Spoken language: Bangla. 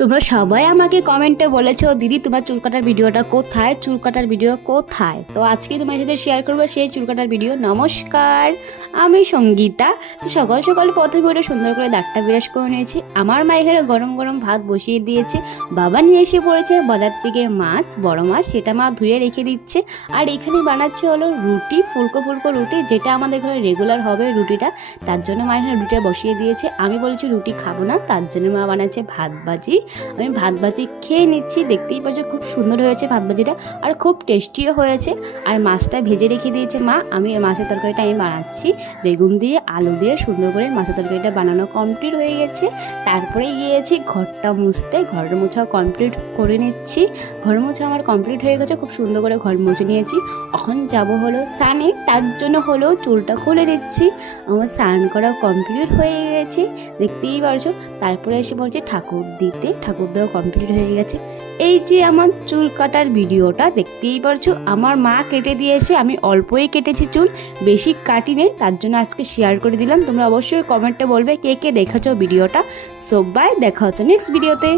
তোমরা সবাই আমাকে কমেন্টে বলেছো দিদি তোমার চুল কাটার ভিডিওটা কোথায়, চুল কাটার ভিডিও কোথায়। তো আজকে তোমার সাথে শেয়ার করবো সেই চুল কাটার ভিডিও। নমস্কার, আমি সঙ্গীতা। তো সকাল সকাল প্রথমে ওটা সুন্দর করে দাঁতটা বিরাজ করে নিয়েছি। আমার মা এখানে গরম গরম ভাত বসিয়ে দিয়েছে। বাবা নিয়ে এসে পড়েছে বাজার থেকে মাছ, বড় মাছ, সেটা মা ধুয়ে রেখে দিচ্ছে। আর এখানে বানাচ্ছে হলো রুটি, ফুলকো ফুলকো রুটি, যেটা আমাদের ঘরে রেগুলার হবে রুটিটা। তার জন্য মা এখানে রুটিটা বসিয়ে দিয়েছে। আমি বলেছি রুটি খাবো না, তার জন্য মা বানাচ্ছে ভাত ভাজি। আমি ভাত ভাজি খেয়ে নিচ্ছি। দেখতেই পাচ্ছ খুব সুন্দর হয়েছে ভাত ভাজিটা, আর খুব টেস্টিও হয়েছে। আর মাছটা ভেজে রেখে দিয়েছে মা। আমি মাছের তরকারিটা আমি বানাচ্ছি বেগুন দিয়ে, আলু দিয়ে। সুন্দর করে মাছের তরকারিটা বানানো কমপ্লিট হয়ে গেছে। তারপরে গিয়েছি ঘরটা মুছতে। ঘর মোছা কমপ্লিট করে নিচ্ছি। ঘর মোছা আমার কমপ্লিট হয়ে গেছে, খুব সুন্দর করে ঘর মুছে নিয়েছি। এখন যাব হলো স্নানে, তার জন্য হলো চুলটা খুলে নিচ্ছি। আমার স্নান করা কমপ্লিট হয়ে গেছে, দেখতেই পারছো। তারপরে এসে পড়ছে ঠাকুর দিতে, ঠাকুর দেওয়া কমপ্লিট হয়ে গেছে। এই যে আমার চুল কাটার ভিডিওটা দেখতেই পারছো, আমার মা কেটে দিয়েছে। আমি অল্পই কেটেছি চুল, বেশি কাটিনি, তার জন্য আজকে শেয়ার করে দিলাম। তোমরা অবশ্যই কমেন্টে বলবে কে কে দেখেছো ভিডিওটা। সবাই দেখা হচ্ছে নেক্সট ভিডিওতে।